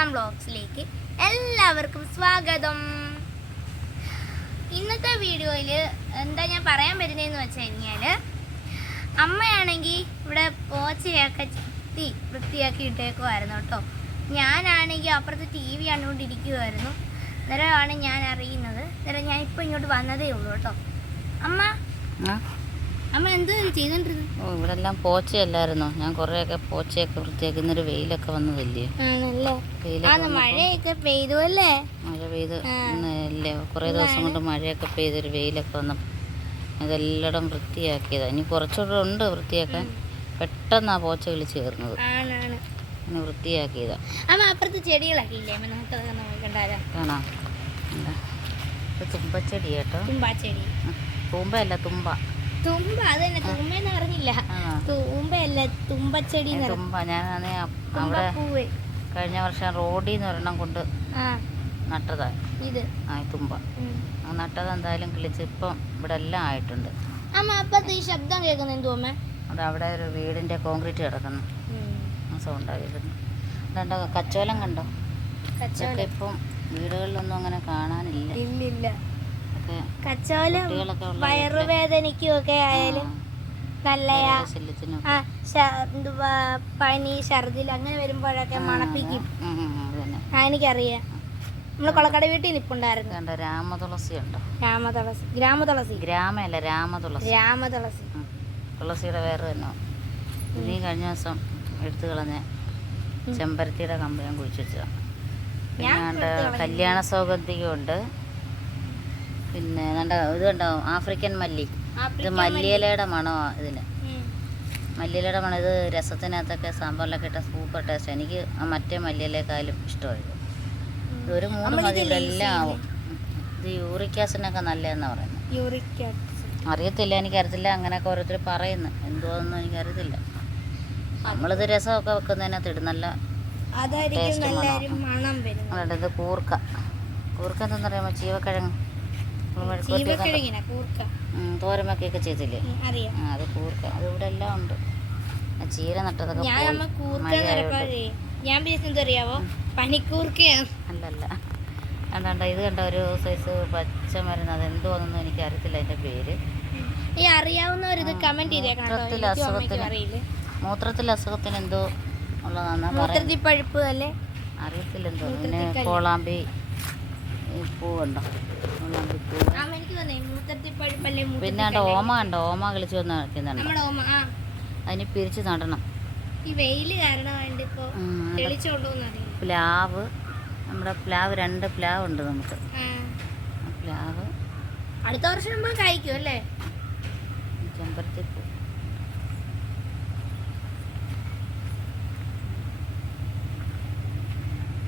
Safran വ്ളോഗ്സിലേക്ക് എല്ലാവർക്കും സ്വാഗതം. ഇന്നത്തെ വീഡിയോയിൽ എന്താ ഞാൻ പറയാൻ വരുന്നതെന്ന് വെച്ച് കഴിഞ്ഞാൽ അമ്മയാണെങ്കിൽ ഇവിടെ പോച്ചയൊക്കെ ചെത്തി വൃത്തിയാക്കി ഇട്ടേക്കുമായിരുന്നു കേട്ടോ. ഞാനാണെങ്കിൽ അപ്പുറത്ത് ടി വി കണ്ടുകൊണ്ടിരിക്കുമായിരുന്നു അന്നേരമാണ് ഞാൻ അറിയുന്നത് അന്നേരം ഞാൻ ഇപ്പോൾ ഇങ്ങോട്ട് വന്നതേ ഉള്ളൂ കേട്ടോ. അമ്മ? അമ്മ എന്ത് ചെയ്തോണ്ടിരുന്നു? ഓ ഇവിടെ എല്ലാം പോച്ചയല്ലായിരുന്നോ ഞാൻ കുറേയൊക്കെ പോച്ചയൊക്കെ വൃത്തിയാക്കി ഇന്നൊരു വെയിലൊക്കെ വന്നതല്ലേ മഴയൊക്കെ പെയ്തു അല്ലേ? മഴ പെയ്ത് അല്ലേ കുറേ ദിവസം കൊണ്ട് മഴയൊക്കെ പെയ്തൊരു വെയിലൊക്കെ വന്നപ്പോൾ ഇതെല്ലാം വൃത്തിയാക്കിയതാ. ഇനി കുറച്ചുകൂടെ ഉണ്ട് വൃത്തിയാക്കാൻ. പെട്ടെന്നാ പോച്ച വിളിച്ച് കയറുന്നത് അങ്ങനെ വൃത്തിയാക്കിയതാ. അമ്മ അപ്പുറത്ത് ചെടികളൊക്കെ ഇല്ലേ അമ്മ നോട്ടതൊക്കെ നോക്കണ്ടാലോ കാണാം. തുമ്പച്ചെടി കേട്ടോ. തുമ്പാച്ചെടി. തുമ്പ അല്ല തുമ്പ. തുമ്പ അത് തന്നെ തുമ്പെന്ന് പറഞ്ഞില്ല. ആ. തുമ്പയല്ല തുമ്പച്ചെടി തുമ്പ ഞാൻ അ- അവിടെ കഴിഞ്ഞ വർഷം റോഡിൽ നിന്ന് ഒരെണ്ണം കൊണ്ട് നട്ടതാ. ഇത്. ആ തുമ്പ. നട്ടത് എന്തായാലും കിളിച്ച് ഇപ്പം ഇവിടെ എല്ലാം ആയിട്ടുണ്ട്. അമ്മ അപ്പുറത്ത് ഈ ശബ്ദം കേൾക്കുന്നത് എന്തോ അമ്മ? അവിടെ അവിടെ ഒരു വീടിന്റെ കോൺക്രീറ്റ് കിടക്കുന്നു. ആ സൗണ്ടാണ് കേൾക്കുന്നു. അതുകൊണ്ട് കച്ചോലം കണ്ടോ? കച്ചോലം. ഇപ്പം വീടുകളിലൊന്നും അങ്ങനെ കാണാനില്ല. കച്ചോലം വയറുവേദനയ്ക്കും ഒക്കെ ആയാലും നല്ലയാ. ആ പനി ഛർദിൽ അങ്ങനെ വരുമ്പോഴൊക്കെ മണപ്പിക്കും. ആ എനിക്കറിയാം. നമ്മൾ കൊളക്കട വീട്ടിൽ നിപ്പുണ്ടായിരുന്നു കണ്ട രാമതുളസി ഉണ്ടോ രാമതുളസി ഗ്രാമതുളസി. ഗ്രാമല്ല രാമതുളസി. രാമതുളസി. തുളസിയുടെ വേറെ തന്നെ. നീ കഴിഞ്ഞ ദിവസം എടുത്തു കളഞ്ഞ ചെമ്പരത്തിയുടെ കമ്പ് ഞാൻ കുഴിച്ചു വെച്ചതാണ് കല്യാണ സൗഗന്ധികമുണ്ട് പിന്നെ കണ്ട ഇത് കണ്ടോ ആഫ്രിക്കൻ മല്ലി. ഇത് മല്ലിയിലയുടെ മണമാണ് ഇതിന്. മല്ലിയിലയുടെ മണം ഇത് രസത്തിനകത്തൊക്കെ സാമ്പാറിലൊക്കെ ഇട്ട സൂപ്പർ ടേസ്റ്റ് എനിക്ക് ആ മറ്റേ മല്ലിയിലേക്കാളും ഇഷ്ടമായത് ഇത് ഒരു മൂന്ന് മതി എല്ലാം ആവും. ഇത് യൂറിക് ആസിനൊക്കെ നല്ലതെന്നാണ് പറയുന്നത്. യൂറിക് അറിയത്തില്ല എനിക്കറിയത്തില്ല. അങ്ങനെയൊക്കെ ഓരോരുത്തർ പറയുന്നു. എന്തുവാന്നും എനിക്കറിയത്തില്ല. നമ്മളിത് രസമൊക്കെ വെക്കുന്നതിനകത്ത് ഇടും. നല്ല ടേസ്റ്റ് മണം. കൂർക്ക. കൂർക്ക എന്തെന്ന് പറയുമ്പോൾ ചീവക്കിഴങ്ങ്. ഉം, തോരമൊക്കെയൊക്കെ ചെയ്തില്ലേ? ആ അത് കൂർക്ക. അത് ഇവിടെ എല്ലാം ഉണ്ട്. ചീര നട്ടതൊക്കെ ഞാൻ വിചാരിച്ചത് അറിയാവോ പനിക്കൂർക്കയാണ്. അല്ലല്ല. എന്താണ്ട ഇത് കണ്ട? ഒരു സൈസ് പച്ച മരുന്ന്. അത് എന്തോന്നൊന്നും എനിക്ക് അറിയത്തില്ല അതിന്റെ പേര് ഈ അറിയാവുന്നവർ ഇത് കമന്റ് മൂത്രത്തിൽ അസുഖത്തിന്. മൂത്രത്തിൽ അസുഖത്തിന് എന്തോ ഉള്ളതാന്നാ പറയുന്നത്. മൂത്രത്തിൽ പഴുപ്പ് അല്ലേ? അറിയത്തില്ല എന്തോ. പിന്നെ. കോളാമ്പി. പൂവുണ്ടോ പിന്നെ ഓമ കണ്ടോ ഓമ കളിച്ചു വന്ന് നടക്കുന്നുണ്ട്? അതിന് പിരിച്ച് നടണം. പ്ലാവ് നമ്മുടെ പ്ലാവ് രണ്ട് പ്ലാവ് ഉണ്ട് നമുക്ക് പ്ലാവ്. അടുത്ത വർഷം കഴിക്കും അല്ലേ? ചെമ്പരത്തി പൂ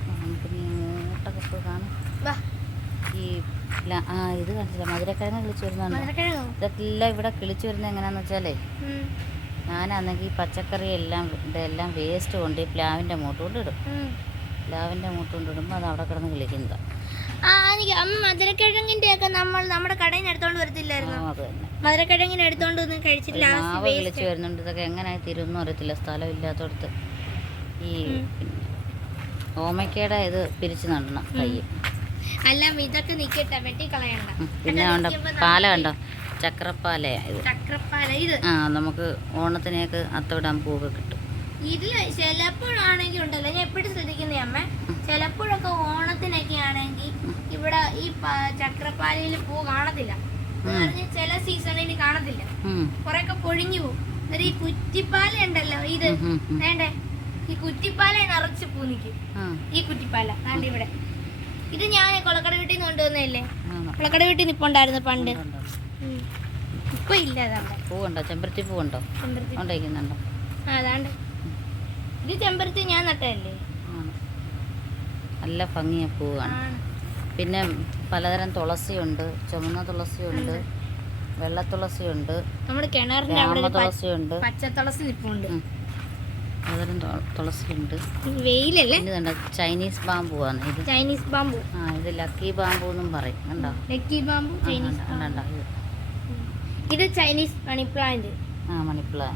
നമുക്കിനി മൂട്ടൊക്കെ പോയി കാണാം വാ ഈ പ്ലാ- ആ ഇത് കണ്ടില്ല മധുരക്കിഴങ്ങ് കിളിച്ചു വരുന്നുണ്ട് ഇതെല്ലാം ഇവിടെ കിളിച്ചു വരുന്നത് എങ്ങനെയാന്ന് വെച്ചാലേ ഞാനാണെങ്കിൽ ഈ പച്ചക്കറി എല്ലാം ഇതെല്ലാം വേസ്റ്റ് കൊണ്ട് ഈ പ്ലാവിന്റെ മൂട്ട് കൊണ്ട് ഇടും പ്ലാവിന്റെ മൂട്ട് കൊണ്ട് ഇടുമ്പോൾ അത് അവിടെ കിടന്ന് കിളിക്കുന്നതാണ് മധുരക്കിഴങ്ങിന്റെ ഒക്കെ നമ്മൾ നമ്മുടെ കടയിൽ നിന്ന് എടുത്തോണ്ട് വരത്തില്ലായിരുന്നു? മധുരക്കിഴങ്ങിന് എടുത്തോണ്ട് വന്ന് കഴിച്ചിട്ട് ഒരു ലാസ്റ്റ് വേസ്റ്റ്. കിളിച്ചു വരുന്നുണ്ട്. ഇതൊക്കെ എങ്ങനെ തിരുന്നു അറിയത്തില്ല. സ്ഥലം ഇല്ലാത്തടത്ത് ഈ. ഓമയ്ക്കയുടെ ഇത് പിരിച്ചു നടണം കൈ അല്ല ഇതൊക്കെ നിക്കട്ടെ വെട്ടി കളയണ്ട പിന്നെ കണ്ടോ പാല കണ്ടോ? ചക്രപ്പാല ഇത്. ചക്രപ്പാല ഇത്. ആ നമുക്ക് ഓണത്തിനേക്ക് അത്തവിടാൻ പൂവ് കിട്ടും. ഇതിൽ ചിലപ്പോഴാണെങ്കിൽ ഉണ്ടല്ലോ ഞാൻ എപ്പോഴും ശ്രദ്ധിക്കുന്നേ അമ്മ. ചിലപ്പോഴൊക്കെ ഓണത്തിനൊക്കെ ആണെങ്കിൽ ഇവിടെ ഈ ചക്രപ്പാലയിൽ പൂ കാണത്തില്ല. ചില സീസണിൽ കാണത്തില്ല. കൊറേയൊക്കെ പൊഴിഞ്ഞു പോകും ഈ കുറ്റിപ്പാല ഉണ്ടല്ലോ ഇത്. വേണ്ടേ? ഈ കുറ്റിപ്പാല നിറച്ച് പൂ നിൽക്കും ഈ കുറ്റിപ്പാല ഇവിടെ. ഇത് ഞാൻ കൊളക്കട വീട്ടിൽ നിന്ന് കൊണ്ടുവന്നതല്ലേ? കൊളക്കട വീട്ടിൽ നിപ്പുണ്ടായിരുന്നു പണ്ട്. ഇപ്പൊ ഇല്ല പൂവുണ്ടോ? ചെമ്പരത്തി പൂവുണ്ടോ? ആ അതാണ്ട്. ഇത് ചെമ്പരത്തി ഞാൻ നട്ടതല്ലേ? നല്ല ഭംഗിയ പൂവാണ്. പിന്നെ പലതരം തുളസിയുണ്ട്. ചുമന്ന തുളസിയുണ്ട്. വെള്ള തുളസിയുണ്ട്. നമ്മുടെ കിണറിന്റെ അവിടെ പച്ച തുളസി നിപ്പുണ്ട്. ഉം. തുളസി ഉണ്ട് തുളസിയുണ്ട്. വെയിലല്ലേ? ചൈനീസ് ചൈനീസ് ആണ് ഇത്. Chinese bamboo. ആ ഇത് ലക്കി ബാമ്പു എന്നും പറയും. കണ്ടോ? ലക്കി ബാമ്പു ചൈനീസ് കണ്ടോ, ഇത്. Chinese money plant. ആ മണിപ്ലാൻ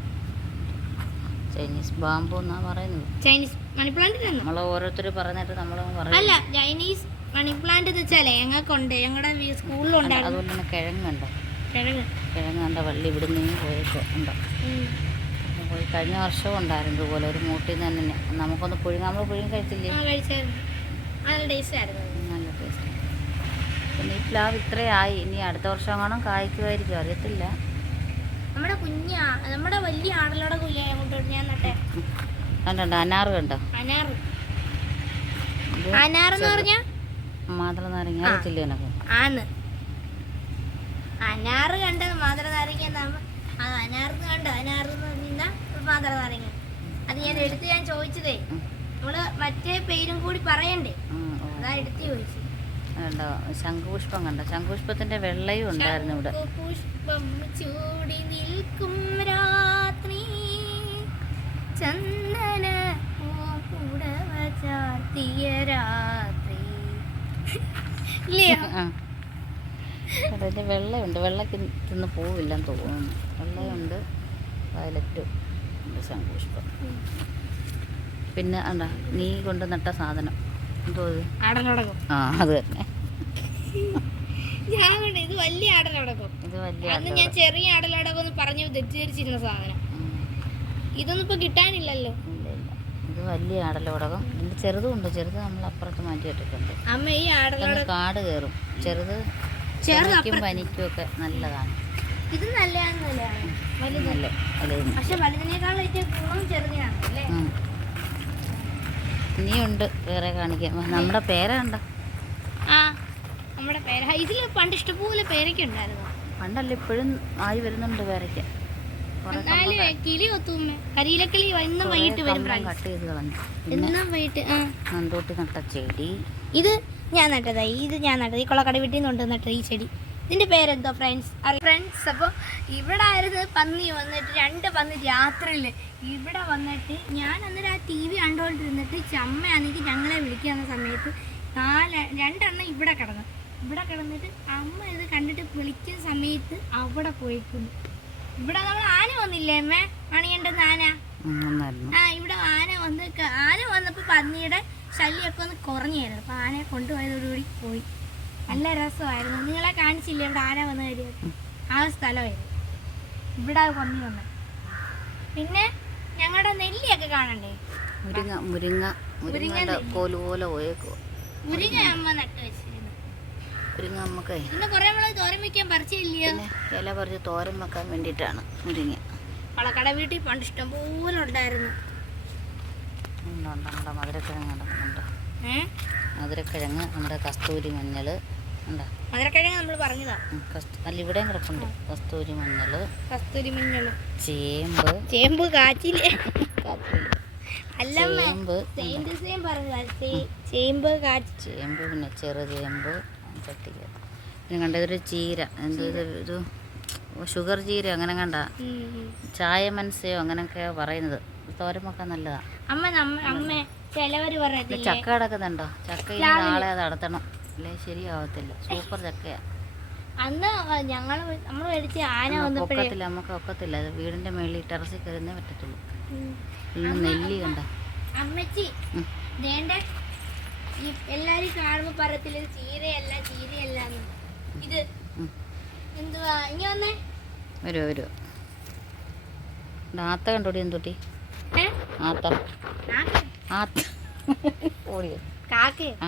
ചൈനീസ് ബാമ്പു എന്നാ പറയുന്നത്? ചൈനീസ് മണി പ്ലാന്റ് നമ്മൾ ഓരോരുത്തർ പറഞ്ഞിട്ട് നമ്മൾ അല്ല പറയും. ചൈനീസ് മണി പ്ലാന്റ് എന്ന് വെച്ചാലേ ഞങ്ങൾക്കുണ്ട്. ഞങ്ങളുടെ സ്കൂളിലുണ്ടായിരുന്നു. അതുകൊണ്ട് തന്നെ കിഴങ്ങുണ്ടോ. കിഴങ്ങ്. കിഴങ്ങ് കണ്ട വള്ളി ഇവിടുന്ന് പോയേക്കോ ഉണ്ടോ ഈ കഴിഞ്ഞ വർഷവും ഉണ്ടായിരുന്നു ഇതുപോലെ ഒരു മൂട്ടിൽ നിന്ന് തന്നെ. നമുക്കൊന്ന് പുഴുങ്ങ. നമ്മൾ പുഴുങ്ങി കഴിച്ചില്ലേ? നല്ല ടേസ്റ്റ് പിന്നെ ഈ പ്ലാവ് ഇത്രയായി. ഇനി അടുത്ത വർഷം കാണാൻ കായ്ക്കുമായിരിക്കും അറിയത്തില്ല. നമ്മുടെ കുഞ്ഞാ നമ്മുടെ വലിയ ആടലോടെ കുഞ്ഞായ അങ്ങോട്ടോട്ട് ഞാൻ നട്ടെ കണ്ടോ അനാറ് കണ്ടോ? അനാറ്. ഇത് അനാറെന്ന് പറഞ്ഞാ? മാതള നാരങ്ങ. അറിയത്തില്ല എനക്ക്? ആന്ന്. അനാറ് കണ്ടത് മാതള നാരങ്ങ ആ അനാർന്ന് കണ്ടോ? അനാർന്ന് നിന്ന മാതള നാരങ്ങ അത് ഞാൻ എടുത്ത് ഞാൻ ചോദിച്ചതേ. നമ്മൾ മറ്റേ പേരും കൂടി പറയണ്ടേ. അതാ എടുത്ത് ചോദിച്ചു കണ്ടോ ശംഖുപുഷ്പം കണ്ടോ? ശംഖുപുഷ്പത്തിന്റെ വെള്ളയും ഉണ്ടായിരുന്നു ഇവിടെ. പുഷ്പം ചൂടി നിൽക്കും രാത്രി. ചന്ദന പൂടവ ചാർത്തിയ രാത്രി. അതിന്റെ വെള്ളയുണ്ട്. വെള്ളക്ക് തിന്ന് പോവില്ലെന്ന് തോന്നുന്നു. വെള്ളയുണ്ട് വയലറ്റും ഉണ്ട് ശംഖുപുഷ്പം. പിന്നെ എന്താ നീ കൊണ്ട് നട്ട സാധനം. എന്തോ ആ അത് തന്നെ. ഞാൻ കണ്ടു ഇത് വലിയ ആടലോടകം ഇത് വലിയ അന്ന് ഞാൻ ചെറിയ ആടലോടകം എന്ന് പറഞ്ഞു തെറ്റിദ്ധരിച്ചിരുന്ന സാധനം. ഇതൊന്നും ഇപ്പൊ കിട്ടാനില്ലല്ലോ. ഇത് വലിയ ആടലോടകം ഇതിന്റെ ചെറുതും ഉണ്ട്. ചെറുത് നമ്മൾ അപ്പുറത്ത് മാറ്റിയിട്ടിട്ടുണ്ട് അമ്മ ഈ ആടലോടകം കാട് കയറും. ചെറുത് ചെറുത്. പനിക്കും ഒക്കെ നല്ലതാണ്. ഇത് നല്ലതാണ് നല്ലതാണ്. വലുത്. നല്ല വലുത് പക്ഷെ വലുതിനേക്കാളും ഏറ്റവും ഗുണം ചെറുതിനാണ് അല്ലേ. ഇനിയുണ്ട് വേറെ കാണിക്കാൻ നമ്മുടെ പേര കണ്ട ആ നമ്മുടെ പേര. ഇതിൽ പണ്ട് ഇഷ്ടപോലെ പേരൊക്കെ ഉണ്ടായിരുന്നു. പണ്ടല്ല ഇപ്പോഴും ആയി വരുന്നുണ്ട് പേരയ്ക്ക് കിളി ഒത്തുമ്മ കരിയിലക്കിളി ഇന്നും വൈകിട്ട് വരും. കട്ട് ചെയ്ത് കളഞ്ഞു. പിന്നെ ഇന്നും വൈകിട്ട് ആ. നന്തോട്ടി നട്ട ചെടി. ഇത് ഞാൻ നട്ടതായി ഇത് ഞാൻ നട്ടത്. ഈ കൊളക്കട വീട്ടിൽ നിന്നുണ്ട് നട്ടത് ഈ ചെടി. ഇതിന്റെ പേരെന്തോ ഫ്രണ്ട്സ് ഫ്രണ്ട്സ് അപ്പോൾ ഇവിടെ ആയിരുന്നു പന്നി വന്നിട്ട് രണ്ട് പന്നി രാത്രിയിൽ ഇവിടെ വന്നിട്ട് ഞാൻ അന്നേരം ആ ടി വി കണ്ടുകൊണ്ടിരുന്നിട്ട് ചമ്മയാണെങ്കിൽ ഞങ്ങളെ വിളിക്കുന്ന സമയത്ത് നാല് രണ്ടെണ്ണം ഇവിടെ കിടന്നു. ഇവിടെ കിടന്നിട്ട് അമ്മ ഇത് കണ്ടിട്ട് വിളിക്കുന്ന സമയത്ത് അവിടെ പോയിക്കുന്നു ഇവിടെ നമ്മൾ ആന വന്നില്ലേ അമ്മേ? അണിയണ്ടെന്ന് ആന? ആ ഇവിടെ ആന വന്ന് ആന വന്നപ്പോൾ പന്നിയുടെ ശല്യമൊക്കെ ഒന്ന് കുറഞ്ഞായിരുന്നു. അപ്പോൾ ആനയെ കൊണ്ടുപോയതോടുകൂടി പോയി. നല്ല രസമായിരുന്നു. നിങ്ങളെ കാണിച്ചില്ല ഇവിടെ ആന വന്ന കാര്യം ആ സ്ഥലമായിരുന്നു. ഇവിടെ കൊന്നു പന്നി വന്നത് പിന്നെ ഞങ്ങളുടെ നെല്ലിയൊക്കെ കാണണ്ടേ? മുരിങ്ങ മുരിങ്ങ മുരിങ്ങ കോൽ പോലെ പോയേക്കോ. മുരിങ്ങ അമ്മ നട്ടു വെച്ചിരുന്നു. മുരിങ്ങ നമുക്ക് പിന്നെ കുറെ നമ്മൾ തോരൻ വെക്കാൻ പറിച്ചില്ലയോ? ഇല പറിച്ച് തോരൻ വെക്കാൻ വേണ്ടിയിട്ടാണ് മുരിങ്ങ. വളക്കട വീട്ടിൽ പണ്ട് ഇഷ്ടം പോലെ ഉണ്ടായിരുന്നു. ഉണ്ടോ ഉണ്ട്, മധുരക്കിഴങ്ങ് ഏഹ് മധുരക്കിഴങ്ങ് നമ്മുടെ കസ്തൂരി മഞ്ഞൾ ഉണ്ടോ മധുരക്കിഴങ്ങ് നമ്മൾ പറഞ്ഞതാ. അല്ല ഇവിടെയും കിടപ്പുണ്ട്. കസ്തൂരി മഞ്ഞൾ കസ്തൂരി മഞ്ഞൾ ചേമ്പ്. ചേമ്പ് കാച്ചിൽ, ചേമ്പ് ചേമ്പ് കാച്ചി ചേമ്പ് പിന്നെ ചെറു ചേമ്പ് ചട്ടിക്ക പിന്നെ കണ്ട ഇതൊരു ചീര. എന്തോ ഇത് ഷുഗർ ചീര അങ്ങനെ കണ്ട? ചായ മനസ്സയോ അങ്ങനെയൊക്കെയാണ് പറയുന്നത്. തോരമൊക്കെ നല്ലതാണ് നല്ലതാ. അമ്മ അമ്മ ചിലവര് ചക്ക കിടക്കുന്നുണ്ടോ? ചക്ക ഇനി. നാളെ നടത്തണം. അല്ലേ? ശരിയാവത്തില്ല. സൂപ്പർ ചക്കയാ. അന്ന് ഞങ്ങൾ നമ്മൾ മേടിച്ച് ആന വന്നപ്പോഴേ ഒക്കത്തില്ല നമുക്ക് ഒക്കത്തില്ല അത് വീടിന്റെ മേളിൽ ടെറസിൽ കയറുന്നേ പറ്റത്തുള്ളൂ. ഇന്ന് നെല്ലി കണ്ട. അമ്മച്ചി. വേണ്ട. എല്ലാരും കാണുമ്പോ പറയത്തില്ല ചീരയല്ല ചീരയല്ല ഇത്. എന്തുവാ? ഇനി വന്നേ? വരൂ വരൂ നാത്ത ആത്ത കണ്ടോടി എന്തുട്ടി? ആത്ത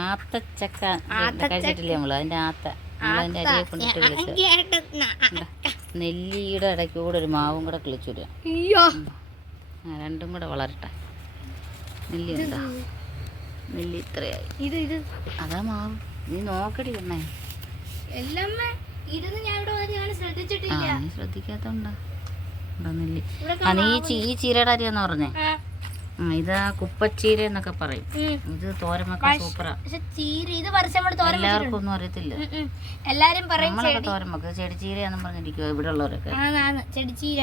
ആത്തച്ചക്ക. കഴിച്ചിട്ടില്ലേ നമ്മൾ? അതിന്റെ ആത്ത. നമ്മളതിന്റെ അരിയെ കൊണ്ടിട്ട് വിളിച്ച്. നെല്ലിയുടെ ഇടയ്ക്കൂടെ ഒരു മാവും കൂടെ കിളിച്ചു രണ്ടും കൂടെ വളരട്ടെ. നെല്ലി എന്താ നെല്ലി ഇത്രയായി. ഇത് ഇത്. അതാ മാവ്. നീ നോക്കടി എണ്ണേ എല്ലാം ഞാൻ ഇവിടെ ശ്രദ്ധിച്ചിട്ടില്ല. ശ്രദ്ധിക്കാത്തോണ്ടാ. നെല്ലി? ആ നീ ഈ ഈ ചീരയുടെ അരിയാന്ന് പറഞ്ഞേ. ഇതാ കുപ്പച്ചീര എന്നൊക്കെ പറയും. ഇത് തോരൻ വെക്കാൻ സൂപ്പറാ. ചീര ഇത് എല്ലാവർക്കും ഒന്നും അറിയത്തില്ല. എല്ലാരും പറയും നമ്മളൊക്കെ തോരമൊക്കെ. തോരൻ വെക്കും ചെടിച്ചീരയാന്നും പറഞ്ഞിരിക്കുവോ ഇവിടെ ഉള്ളവരൊക്കെ. ചെടിച്ചീര.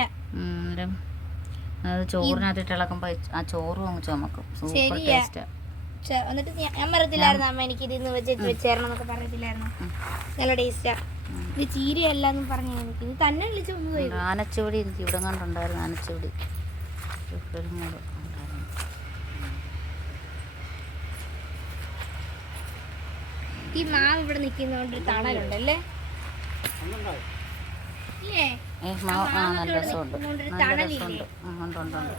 ചോറിനകത്തിട്ട് ഇളക്കുമ്പോ ആ ചോറും അങ്ങ് ചുമക്കും. സൂപ്പർ. ടേസ്റ്റാ. എന്നിട്ട് ഞാൻ പറയത്തില്ലായിരുന്നു അമ്മ എനിക്ക് ഇതിന്ന് വെച്ച് വെച്ചേരണം എന്നൊക്കെ പറയത്തില്ലായിരുന്നു നല്ല ടേസ്റ്റാ. ഇത് ചീരയല്ല എന്ന് പറഞ്ഞു എനിക്ക്. ഇത് തന്നെ വിളിച്ചു വന്നു ആനച്ചുവടി എനിക്ക് ഇവിടെ കണ്ടുണ്ടായിരുന്നു ആനച്ചുവടി കുരുമുളക് ഉണ്ടായിരുന്നു ഈ മാവ് ഇവിടെ നിൽക്കുന്നതുകൊണ്ട് ഒരു തണലുണ്ടല്ലേ ഇല്ലേ? മാവ് ആ നല്ല രസമുണ്ട്. നല്ല രസമുണ്ട്. ഉണ്ട് ഉണ്ട് ഉണ്ട്.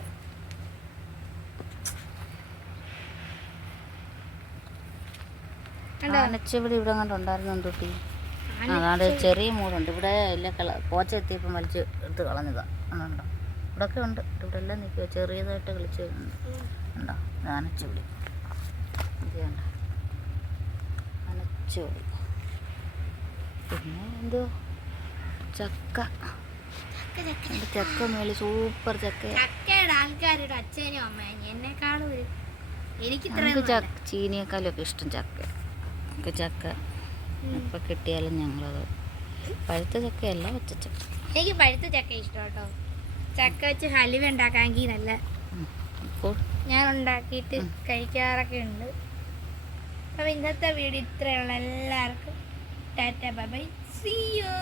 ആനച്ചിവിടെ ഇവിടെ അങ്ങോട്ട് ഉണ്ടായിരുന്നു തൊട്ടി ചെറിയ മൂടുണ്ട്. ഇവിടെ എല്ലാം കള പോച്ച എത്തിയപ്പം വലിച്ച് എടുത്ത് കളഞ്ഞതാ. അതുണ്ടോ ഇവിടെയൊക്കെ ഉണ്ട്. ഇവിടെ എല്ലാം നിൽക്കുക ചെറിയതായിട്ട് കളിച്ച് ഉണ്ടോ? ആനച്ചവിടെ ഇതുണ്ട് ആനച്ചുള്ളി പിന്നെ എന്തോ? ചക്ക. ചക്ക, മേളി സൂപ്പർ ചക്ക ഇത്രയും ചക്ക. ചീനിയേക്കാളൊക്കെ ഇഷ്ടം ചക്ക. ഒക്കെ ചക്ക. ഇപ്പൊ കിട്ടിയാലും ഞങ്ങളത്. പഴുത്ത ചക്കയല്ല പച്ച ചക്ക. എനിക്ക് പഴുത്ത ചക്ക ഇഷ്ടം കേട്ടോ ചക്ക വെച്ച് ഹലുവ ഉണ്ടാക്കാമെങ്കിൽ നല്ല ഞാൻ ഉണ്ടാക്കിയിട്ട് കഴിക്കാറൊക്കെ ഉണ്ട്. അപ്പം ഇന്നത്തെ വീഡിയോ ഇത്രയുള്ള എല്ലാവർക്കും tata bye bye. See you